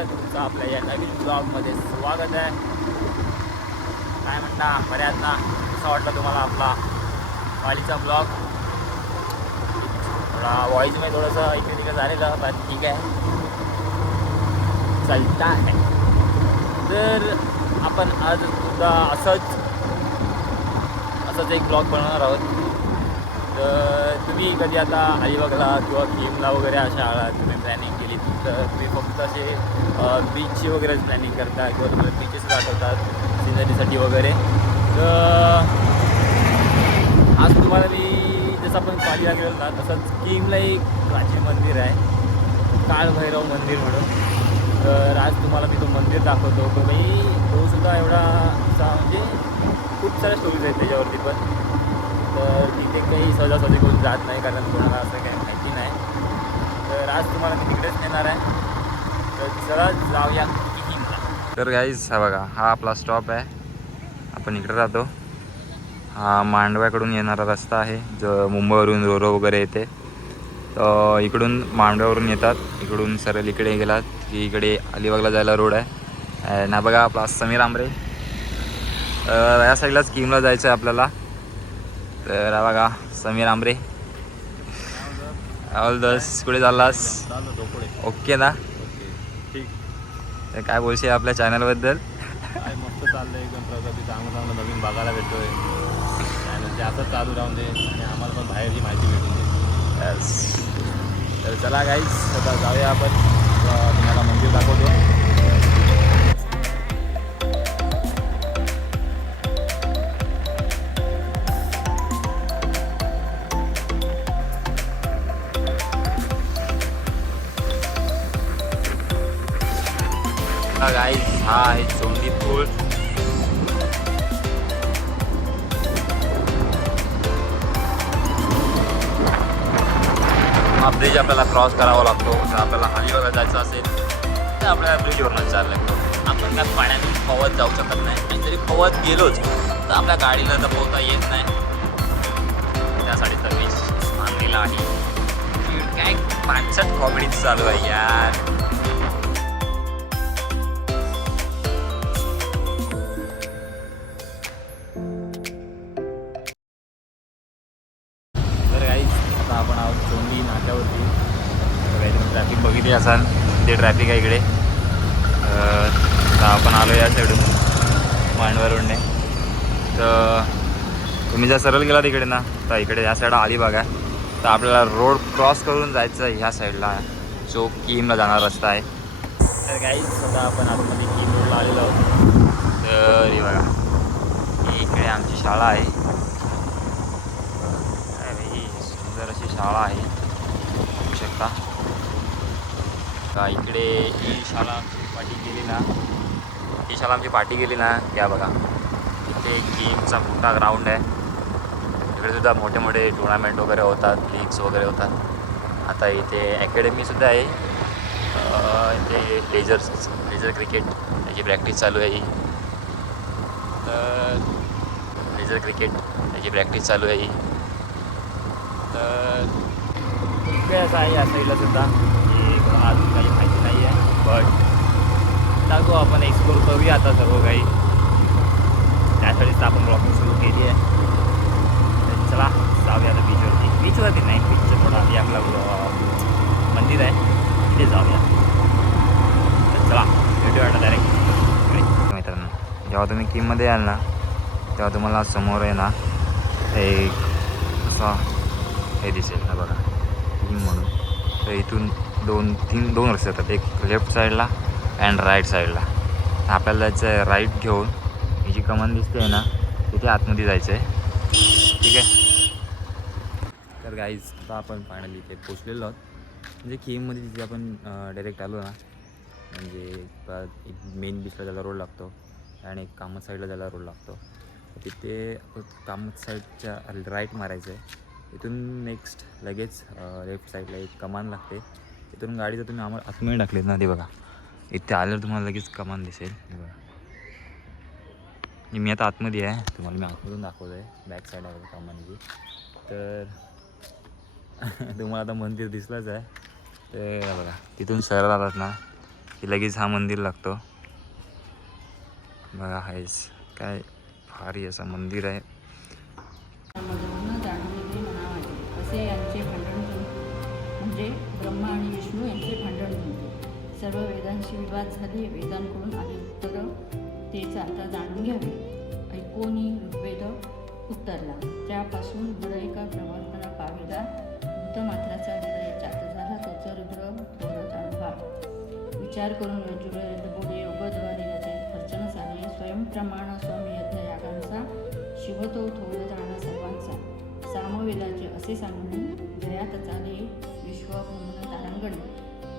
तुमचं आपल्या या नवीन ब्लॉगमध्ये स्वागत आहे. काय म्हणता बऱ्याच ना, कसा वाटला तुम्हाला आपला वालीचा ब्लॉग? थोडा व्हॉईसमध्ये थोडंसं इकडे तिकडे झालेलं, पण ठीक आहे, चालता आहे. तर आपण आज सुद्धा असंच एक ब्लॉग बनवणार आहोत. तर तुम्ही कधी आता अलिबागला किंवा किमला वगैरे अशा आलात, तुम्ही प्लॅनिंग केली तर तुम्ही फक्त असे बीचची वगैरे प्लॅनिंग करता किंवा तुम्हाला बीचेस दाखवतात सिनरीसाठी वगैरे. तर आज तुम्हाला मी जसं आपण पालीला गेलो ना, तसंच किमला एक प्राचीन मंदिर आहे, काळभैरव मंदिर म्हणून. तर आज तुम्हाला मी तो मंदिर दाखवतो. तो सुद्धा एवढा असा म्हणजे खूप साऱ्या स्टोरीज आहेत त्याच्यावरती पण. तर तिथे काही सहजासहजी कोण जात नाही, कारण कोणाला असं काही माहिती नाही. तर आज तुम्हाला मी तिकडेच नेणार आहे. तर चला जाऊया किमला. तर गाईज हा बघा, हा आपला स्टॉप आहे. आपण इकडे राहतो. हा मांडव्याकडून येणारा रस्ता आहे, जो मुंबईवरून रोरो वगैरे येते. तर इकडून मांडव्यावरून येतात, इकडून सरळ इकडे गेलात की इकडे अलिबागला जायला रोड आहे. ना बघा आपला समीर आंबरे. या साईडलाच किमला जायचं आहे आपल्याला. तर हा बघा समीर आंबरे. ऑल दस कुठे चाललास? ओके ना? ठीक. तर काय बोलशील आपल्या चॅनलबद्दल? काय मस्त चाललं आहे, एकदम प्रगती, चांगलं नवीन बघायला भेटतोय. म्हणजे असं चालू राहून दे आणि आम्हाला पण बाहेरची माहिती भेटून दे. यस. तर चला गाईज, आता जाऊया आपण. तुम्हाला मंदिर दाखवतो. गाईज हा आहे चोंडी पूल. हा ब्रिज आपल्याला क्रॉस करावा लागतो. जर आपल्याला अलिबागला जायचं असेल तर आपल्याला ब्रिजवरूनच जायला लागतो. आपण काय पाण्यातून पवत जाऊ शकत नाही, आणि जरी पवत गेलोच तर आपल्या गाडीला तर पोहता येत नाही. त्यासाठी सर्विस आणलेला आहे. काय 5 कॉमेडी चालू आहे यार. आपण आहोत चोंडी नाक्यावरती. ट्रॅफिक बघितली असाल, ते ट्रॅफिक आहे इकडे. तर आपण आलो या साईडून मांडवा रोडने. तर तुम्ही जर सरळ गेला तिकडे ना, तर इकडे या साईडला अलिबाग आहे. तर आपल्याला रोड क्रॉस करून जायचं आहे ह्या साईडला, जो किमला जाणारा रस्ता आहे. तर गाईज स्वतः आपण आतमध्ये किम रोडला आलेलो आहोत. तर हे बघा, इकडे आमची शाळा आहे. सुंदर अशी शाळा आहे, बघू शकता का. इकडे ही शाळा आमची पाठी गेली ना, क्या बघा इथे गेमचा मोठा ग्राउंड आहे. इकडे सुद्धा मोठे मोठे टुर्नामेंट वगैरे होतात, लीग्स वगैरे होतात. आता इथे अकॅडमीसुद्धा आहे. इथे लेझर क्रिकेट त्याची प्रॅक्टिस चालू आहे. तर लेझर क्रिकेट त्याची प्रॅक्टिस चालू आहे. तर खूप काही असं आहे या साईडला सुद्धा, की अजून काही माहिती नाही आहे. बट टाकू आपण एक्सप्लोर करूया आता सर्व काही. त्यासाठीच आपण ब्लॉगिंग सुरू केली आहे. तर चला जाऊया आता बीचवरती नाही, बीचचं थोडा आधी आपला मंदिर आहे तिथे जाऊया. तर चला भेटूया आता डायरेक्ट. मित्रांनो, जेव्हा तुम्ही किममध्ये याल ना, तेव्हा तुम्हाला समोर आहे ना एक असा हे दिसेल ना बघा, किम म्हणून. तर इथून दोन रस्ते येतात, एक लेफ्ट साईडला अँड राईट साईडला. आपल्याला जायचं आहे राईट घेऊन. ही जी कमान दिसते ना, तिथे आतमध्ये जायचं आहे. ठीक आहे. तर गाईज आता आपण फायनली इथे पोचलेलो आहोत. म्हणजे किममध्ये तिथे आपण डायरेक्ट आलो ना, म्हणजे एक मेन बीचला जायला रोड लागतो आणि एक कामत साईडला जायला रोड लागतो. तिथे कामत साईडच्या राईट मारायचं आहे. इथून नेक्स्ट लगेच लेफ्ट साईडला एक कमान लागते. तिथून गाडी जर तुम्ही आम्हाला आतमध्ये टाकलीत ना, ते बघा इथे आल्यावर तुम्हाला लगेच कमान दिसेल. हे बघा. मी आता आतमध्ये आहे, तुम्हाला मी आतमधून दाखवतो आहे. बॅक साईड आहे कमानीची. तर तुम्हाला आता मंदिर दिसलंच आहे. तर बघा तिथून शहरात आलात ना की लगेच हा मंदिर लागतो. बघा आहेच काय भारी असं मंदिर आहे. जाणवलेले म्हणावे असे यांचे भांडण म्हणजे ब्रह्मा आणि विष्णू यांचे भांडण होते. सर्व वेदांशी विवाद झाले. वेदांकडून आले उत्तर तेच आता जाणून घ्यावे. ऐकोनी ऋग्वेद उत्तरला. त्यापासून हृदयका प्रवर्तना पाविला. भूतमात्राचा हृदय चात झाला. तोच रुद्र थोरत अनुभा. विचार करून यजुर्वेद बोले उगद्वारे याचे अर्चन झाले. स्वयंप्रमाण स्वामी यज्ञ यागांचा शिवतो थोर जाणा सर्वांचा. सामवेदाचे असे सांगणे जयात चाले विश्वभूमन तारांगणे.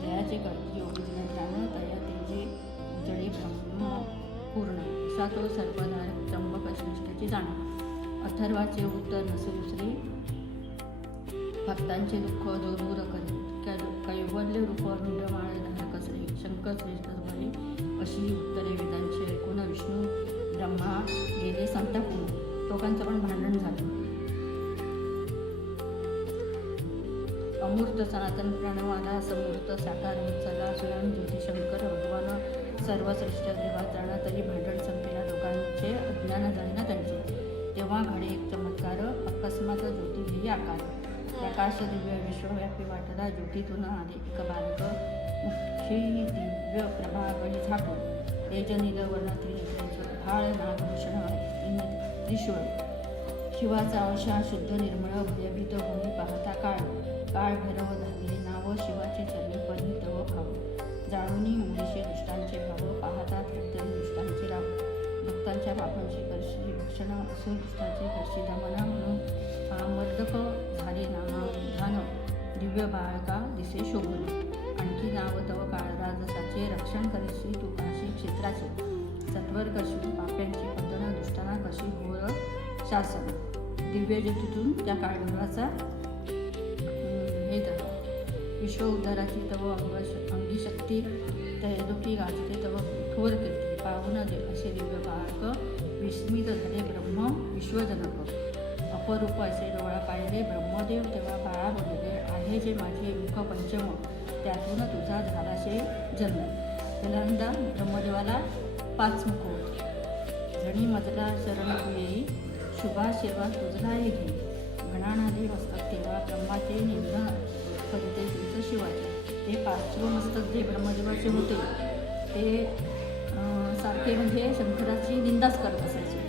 जयाचे कळती योगजन ध्यान तया तेजे जडे ब्रह्म पूर्ण. असा तो सर्वधारक त्र्यंबक श्रेष्ठाची जाणा. अथर्वाचे उत्तर नसे दुसरे भक्तांचे दुःख जो दूर करी. कैवल्य रूप रुंडमाळ धारक श्री शंकर श्रेष्ठ भरे. अशी उत्तरे वेदांची ऐकून विष्णू ब्रह्मा गेले संतापून. दोघांचं पण भांडण झालं. अमूर्त सनातन प्रणवाला समूर्त साकार होत चला. स्वयं ज्योती शंकर भगवान सर्वश्रेष्ठ देवा जाणा. तरी भांडण संपेना दोघांचे अज्ञान झाले ना त्यांचे. तेव्हा घडे एक चमत्कार अकस्मात ज्योती घेई आकार. प्रकाश दिव्य विश्वव्यापी वाटला. ज्योतीतून आले एक बालक मुखी दिव्य प्रभागळी झाकून. तेजनील वर्ण त्रिनेत्र फाळ नागभूषण त्रिशूळ. शिवाचा अवशा शुद्ध निर्मळ भयभीत होऊन पाहता काळ. काळ भैरव धागले नाव शिवाचे चरणी परी तव भाव. जाणूनी मुलीचे दुष्टांचे भाव. पाहता थडते दुष्टांचे राव. भक्तांच्या पापांची कर्षी भक्षण असून दुष्टाचे कर्षी दमना. म्हणून मर्दक झाले नामाधान. दिव्य बाळका दिसे शोभून. आणखी नाव तव काळराजसाचे. रक्षण करीशी तू काशी क्षेत्राचे. सत्वर कशी पाप्यांची पतन. दुष्टांना कशी घोर शासन. दिव्य ज्योतीतून त्या काळभैरवाचा हे तर विश्व उद्धाराची तव अंगी शक्ती. त्रैलोकी गाजते तव थोर कीर्ती. पावन असे दिव्य बाळक विस्मित झाले ब्रह्म विश्वजनक. अपरूप असे डोळा पाहिले ब्रह्मदेव. तेव्हा बाळा बोलले आहे जे माझे मुख पंचम. त्यातून तुझा झालाशे जन्म. पहिल्यांदा ब्रह्मदेवाला 5 मुख होते. जणी मजला शरण तू येई. शुभाशीर्वाद तुझला हे घे. घणानादी मस्तक तेव्हा ब्रह्माचे निंदन करीते तुमचं शिवाचे. ते 5वे मस्तक जे ब्रह्मदेवाचे होते ते सारखे म्हणजे शंकराची निंदाच करत असायचे.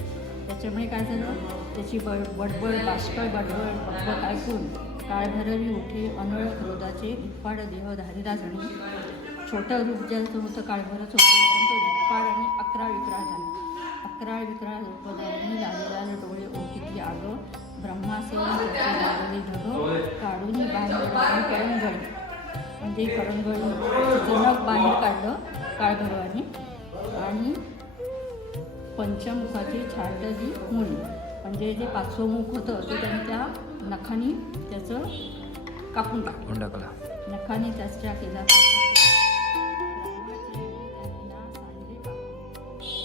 त्याच्यामुळे काय झालं त्याची बडबड बाष्कळ बडबड बडबड ऐकून काळभैरवी उठे अनळ क्रोधाचे. धिप्पाड देह धारीला जणी. छोटं रूप ज्याचं होतं काळभैरवच होतं. तो धिप्पाड आणि 11 विक्राळ झाला. 11 विक्राळ रूप धरणी लाल डोळे ओळखीतली आग. ब्रह्मासेवन लागले ढग. काढून बाहेर करंगळी म्हणजे करंगळी जनक बाहेर काढलं काळभैरवाने. आणि पंचमुखाची छाटली मुली म्हणजे जे 5वं मुख होतं ते त्यांनी त्या नखानी त्याचं कापून टाकला. नखानी त्याच्या केला.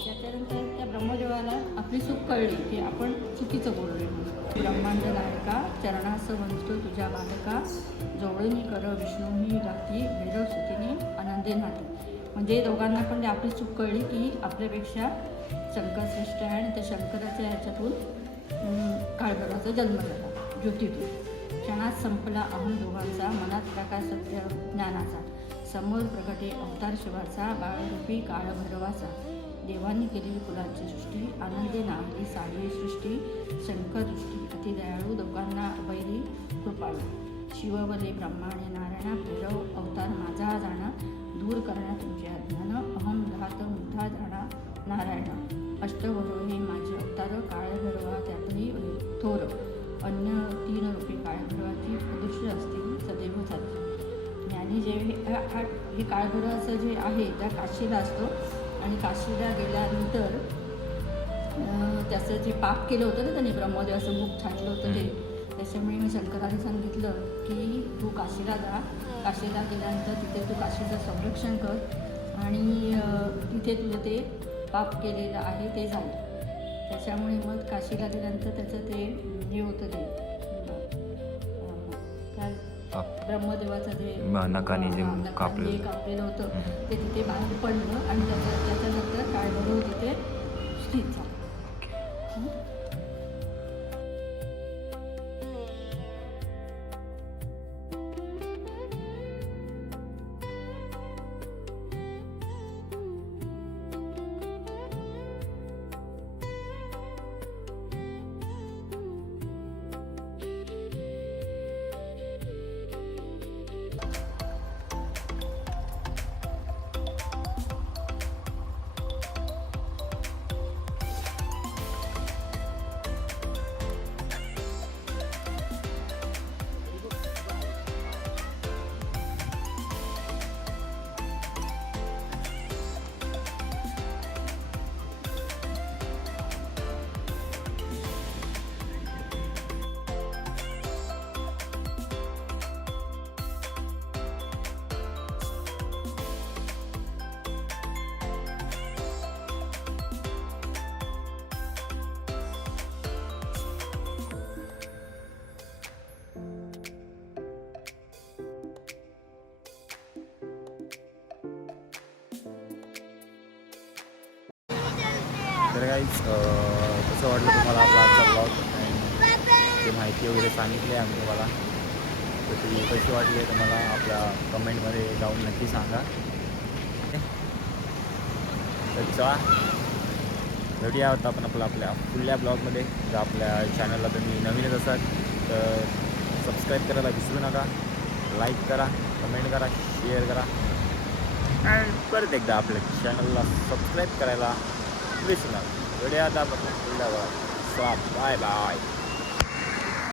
त्याच्यानंतर त्या ब्रह्मदेवाला आपली चूक कळली की आपण चुकीचं बोललो म्हणून. ब्रह्मांड नायका चरणास वंचतो तुझ्या बालका. जवळणी कर विष्णू ही राती. भैरव सुतीने आनंदे नाती. म्हणजे दोघांना पण ते आपली चूक कळली की आपल्यापेक्षा शंकर श्रेष्ठ आहे. आणि त्या शंकराच्या ह्याच्यातून काळभैरवाचा जन्म झाला ज्योतीतून. क्षणात संपला अहम दोघांचा. मनात प्रकाश सत्य ज्ञानाचा. समोर प्रगटे अवतार शिवाचा. बाळरूपी काळभैरवाचा. देवांनी केलेली कुलांची सृष्टी. आनंदे नाहली सारी सृष्टी. शंकर दृष्टी अति दयाळू. दोघांना अभैरी कृपाळू. शिववले ब्रह्माने नारायणा. भैरव अवतार माझा जाणा. दूर करण्या तुमचे अज्ञान. अहम घात मुठा जाणा नारायण. अष्टभैरव हे माझे अवतार. काळभैरवा त्यातही थोर. अन्य 3 रूपे काळभैरवाची अदृश्य असतील सदैव चालते. ज्ञानी जे हे काळभैरवाचं जे आहे त्या काशीला असतो. आणि काशीला गेल्यानंतर त्याचं जे पाप केलं होतं ना त्याने ब्रह्मदेवाचं मुख छाटलं होतं ते. त्याच्यामुळे मी शंकराने सांगितलं की तू काशीला जा. काशीला गेल्यानंतर तिथे तू काशीचं संरक्षण कर. आणि तिथे तुझं ते पाप केलेलं आहे ते झालं. त्याच्यामुळे मग काशीला गेल्यानंतर त्याचं ते हे होतं ते काय ब्रह्मदेवाचं जे नखाने जे नखाने कापलेलं. कापलेलं होतं ते तिथे बाहेर पडलं आणि त्याच्यानंतर काळभैरव तिथे स्थित झालं. तर काहीच कसं वाटलं तुम्हाला आपला आजचा ब्लॉग आणि जी माहिती वगैरे सांगितली आहे आम्ही तुम्हाला, तर ती कशी वाटली आहे तुम्हाला आपल्या कमेंटमध्ये जाऊन नक्की सांगा. तर चला भेटूया होता आपण आपल्या पुढल्या ब्लॉगमध्ये. जर आपल्या चॅनलला तुम्ही नवीनच असाल तर सबस्क्राईब करायला विसरू नका, लाईक करा, कमेंट करा, शेअर करा आणि परत एकदा आपल्या चॅनलला सबस्क्राईब करायला विसरू नका. भेटूया आता आपण पुढल्या ब्लॉग. Bye bye.